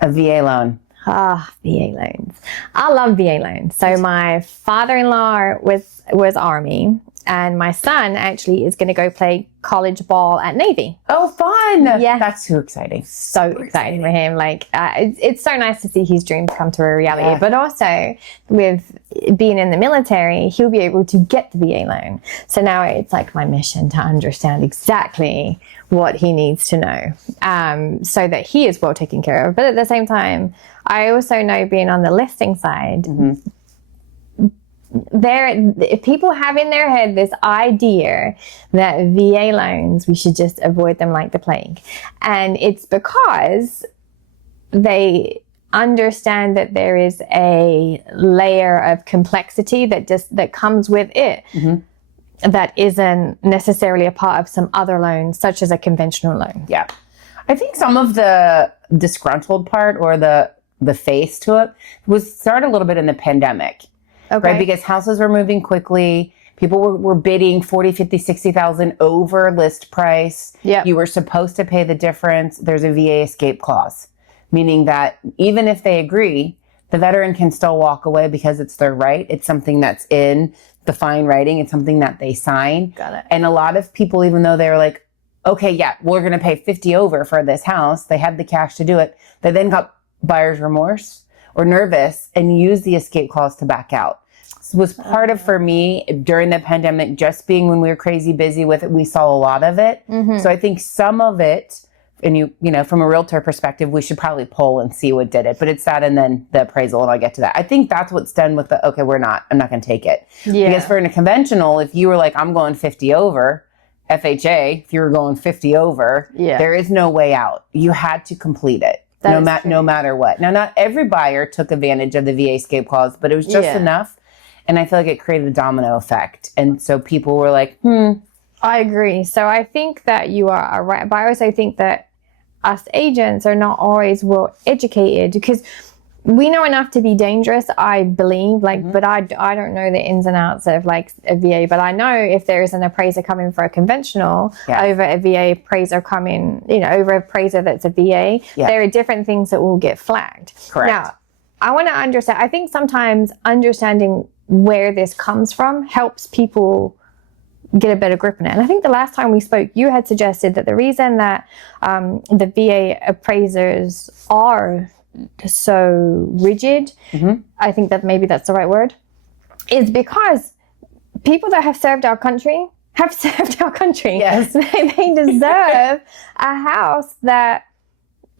A VA loan. VA loans. I love VA loans. So my father-in-law was Army, and my son actually is going to go play college ball at Navy. Oh, fun. Yeah. That's too exciting. So exciting for him. Like, it's so nice to see his dreams come to a reality. Yeah. But also, with being in the military, he'll be able to get the VA loan. So now it's like my mission to understand exactly what he needs to know, so that he is well taken care of. But at the same time, I also know, being on the listing side, if people have in their head this idea that VA loans, we should just avoid them like the plague. And it's because they understand that there is a layer of complexity that comes with it, that isn't necessarily a part of some other loans, such as a conventional loan. Yeah. I think some of the disgruntled part, or the face to it, was started a little bit in the pandemic. Okay. Right? Because houses were moving quickly. People were bidding 40, 50, 60,000 over list price. Yep. You were supposed to pay the difference. There's a VA escape clause, meaning that even if they agree, the veteran can still walk away because it's their right. It's something that's in the fine writing. It's something that they sign. Got it. And a lot of people, even though they were like, okay, yeah, we're going to pay 50 over for this house, they had the cash to do it. They then got buyer's remorse or nervous and use the escape clause to back out. This was part of, for me, during the pandemic, just being when we were crazy busy with it, we saw a lot of it. So I think some of it, and you know, from a realtor perspective, we should probably poll and see what did it. But it's that, and then the appraisal, and I'll get to that. I think that's what's done with the, okay, I'm not going to take it. Yeah. Because for a conventional, if you were like, I'm going 50 over, FHA, if you were going 50 over, there is no way out. You had to complete it. No matter what. Now, not every buyer took advantage of the VA escape clause, but it was just enough. And I feel like it created a domino effect. And so people were like, I agree. So I think that you are right. But I also think that us agents are not always well educated, because we know enough to be dangerous, I believe, but I don't know the ins and outs of like a VA, but I know if there is an appraiser coming for a conventional over a VA appraiser coming, over an appraiser that's a VA, there are different things that will get flagged. Correct. Now, I want to understand, I think sometimes understanding where this comes from helps people get a better grip on it. And I think the last time we spoke, you had suggested that the reason that the VA appraisers are so rigid, I think that maybe that's the right word, is because people that have served our country. Yes. They deserve a house that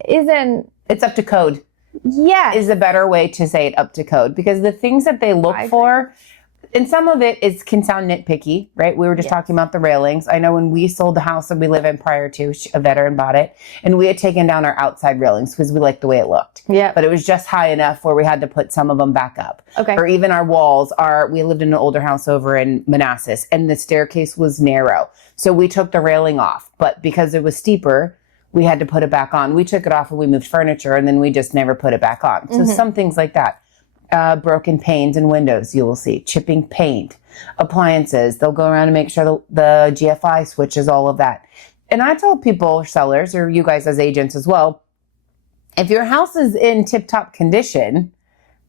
isn't... It's up to code. Yes. Is a better way to say it, up to code. Because the things that they look for, and some of it can sound nitpicky, right? We were just talking about the railings. I know when we sold the house that we live in prior to, a veteran bought it, and we had taken down our outside railings because we liked the way it looked. Yeah. But it was just high enough where we had to put some of them back up. Okay. Or even our walls we lived in an older house over in Manassas, and the staircase was narrow. So we took the railing off, but because it was steeper, we had to put it back on. We took it off when we moved furniture, and then we just never put it back on. So some things like that. Broken panes and windows, you will see. Chipping paint. Appliances. They'll go around and make sure the GFI switches, all of that. And I tell people, sellers, or you guys as agents as well, if your house is in tip-top condition,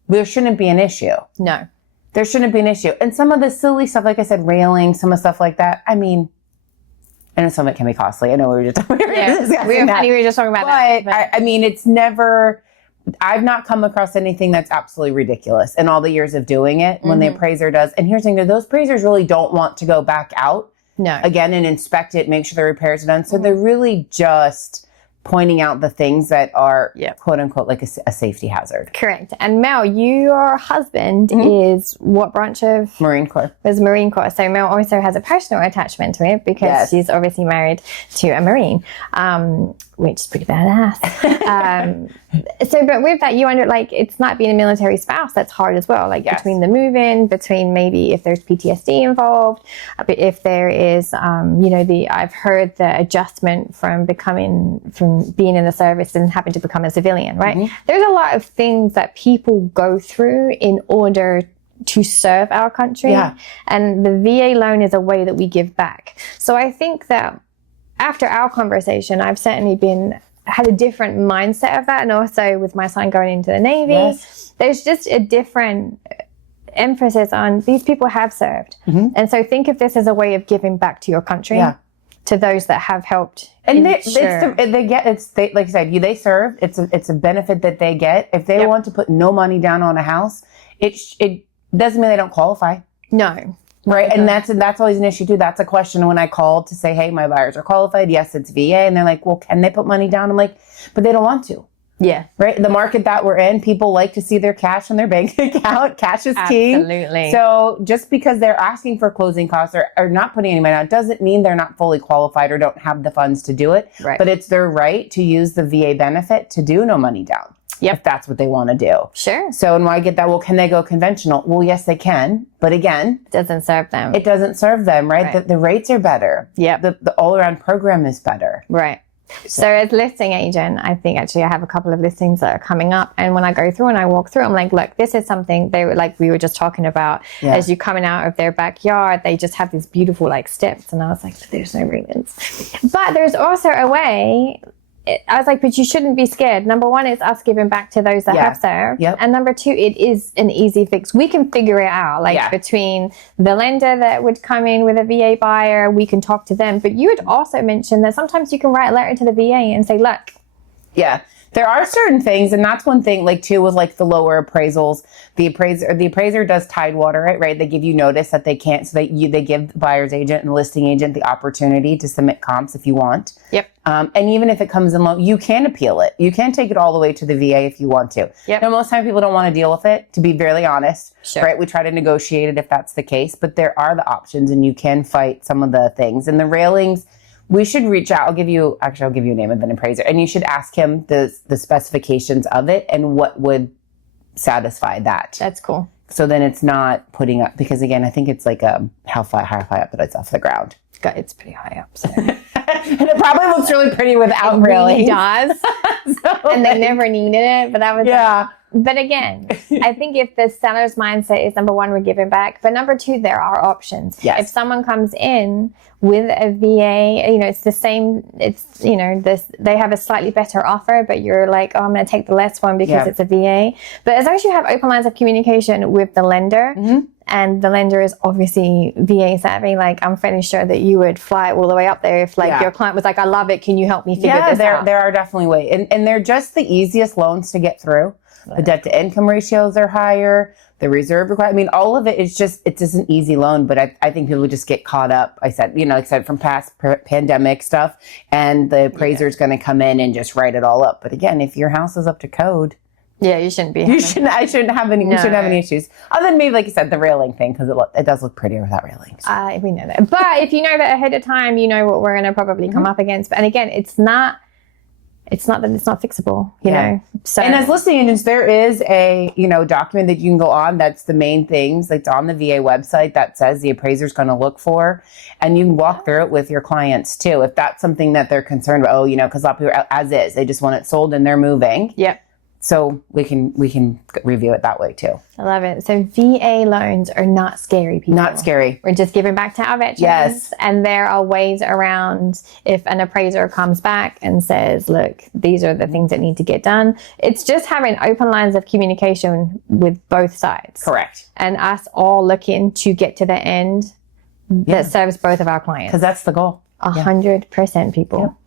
there shouldn't be an issue. No. There shouldn't be an issue. And some of the silly stuff, like I said, railing, some of stuff like that, I mean... I know some of it can be costly. I know we were just talking about that. But I mean, it's never, I've not come across anything that's absolutely ridiculous in all the years of doing it when the appraiser does. And here's the thing, those appraisers really don't want to go back out again and inspect it, make sure the repairs are done. So they're really just pointing out the things that are quote unquote like a safety hazard. Correct. And Mel, your husband is what branch of? Marine Corps. Was Marine Corps. So Mel also has a personal attachment to it because she's obviously married to a Marine, which is pretty badass. But with that, it's not being a military spouse that's hard as well. Between the move-in, between maybe if there's PTSD involved, if there is, I've heard the adjustment from being in the service and having to become a civilian, right? There's a lot of things that people go through in order to serve our country. Yeah. And the VA loan is a way that we give back. So I think that after our conversation, I've certainly been had a different mindset of that. And also with my son going into the Navy, there's just a different emphasis on these people have served. And so think of this as a way of giving back to your country, to those that have helped. And they like I said, they serve. It's a benefit that they get. If they want to put no money down on a house, it doesn't mean they don't qualify. No. Right. And that's always an issue too. That's a question when I called to say, hey, my buyers are qualified. Yes, it's VA. And they're like, well, can they put money down? I'm like, but they don't want to. Yeah. Right. The market that we're in, people like to see their cash in their bank account. Cash is king. Absolutely. So just because they're asking for closing costs or not putting any money down doesn't mean they're not fully qualified or don't have the funds to do it. Right. But it's their right to use the VA benefit to do no money down. If that's what they want to do. Sure. So, and when I get that, well, can they go conventional? Well, yes, they can. But again, it doesn't serve them. It doesn't serve them, right? The rates are better. The all-around program is better. Right. So as listing agent, I think actually I have a couple of listings that are coming up. And when I go through and I walk through, I'm like, look, this is something they were like, we were just talking about as you're coming out of their backyard, they just have these beautiful like steps. And I was like, there's no railings. But there's also a way. I was like, but you shouldn't be scared. Number one is us giving back to those that have served. And number two, it is an easy fix. We can figure it out. Like between the lender that would come in with a VA buyer, we can talk to them. But you had also mentioned that sometimes you can write a letter to the VA and say, look. There are certain things, and that's one thing, like too, with like the lower appraisals, the appraiser does tidewater it, right? They give you notice that they can't, so they give the buyer's agent and the listing agent the opportunity to submit comps if you want. And even if it comes in low, you can appeal it. You can take it all the way to the VA if you want to. Now, most times people don't want to deal with it, to be very honest, right? We try to negotiate it if that's the case, but there are the options and you can fight some of the things. And the railings, we should reach out. I'll give you a name of an appraiser, and you should ask him the specifications of it and what would satisfy that. That's cool. So then it's not putting up, because again, I think it's like how high up it is off the ground. It's pretty high up. So. And it probably looks really pretty without railings. It really does. And they never needed it, but that was but again, I think if the seller's mindset is number one, we're giving back, but number two, there are options. If someone comes in with a VA, it's the same, they have a slightly better offer, but you're like, oh, I'm going to take the less one because it's a VA. But as long as you have open lines of communication with the lender, and the lender is obviously VA savvy, like I'm fairly sure that you would fly all the way up there if your client was like, I love it, can you help me figure this out? There are definitely ways. And they're just the easiest loans to get through. The debt to income ratios are higher. The reserve requirement. I mean, all of it is just an easy loan, but I think people just get caught up. Like I said, from past pandemic stuff, and the appraiser is going to come in and just write it all up. But again, if your house is up to code, you shouldn't be. I shouldn't have any. We shouldn't have any issues, other than maybe, like you said, the railing thing, because it does look prettier without railings. We know that, but if you know that ahead of time, you know what we're going to probably come up against. And again, it's not that it's not fixable, you know. So, and as listing agents, there is a document that you can go on. That's the main things that's on the VA website that says the appraiser's going to look for, and you can walk through it with your clients too, if that's something that they're concerned about. Because a lot of people, as is, they just want it sold and they're moving. So we can review it that way too. I love it. So VA loans are not scary, people. Not scary. We're just giving back to our veterans. Yes. And there are ways around if an appraiser comes back and says, look, these are the things that need to get done. It's just having open lines of communication with both sides. Correct. And us all looking to get to the end that serves both of our clients. Because that's the goal. 100% people.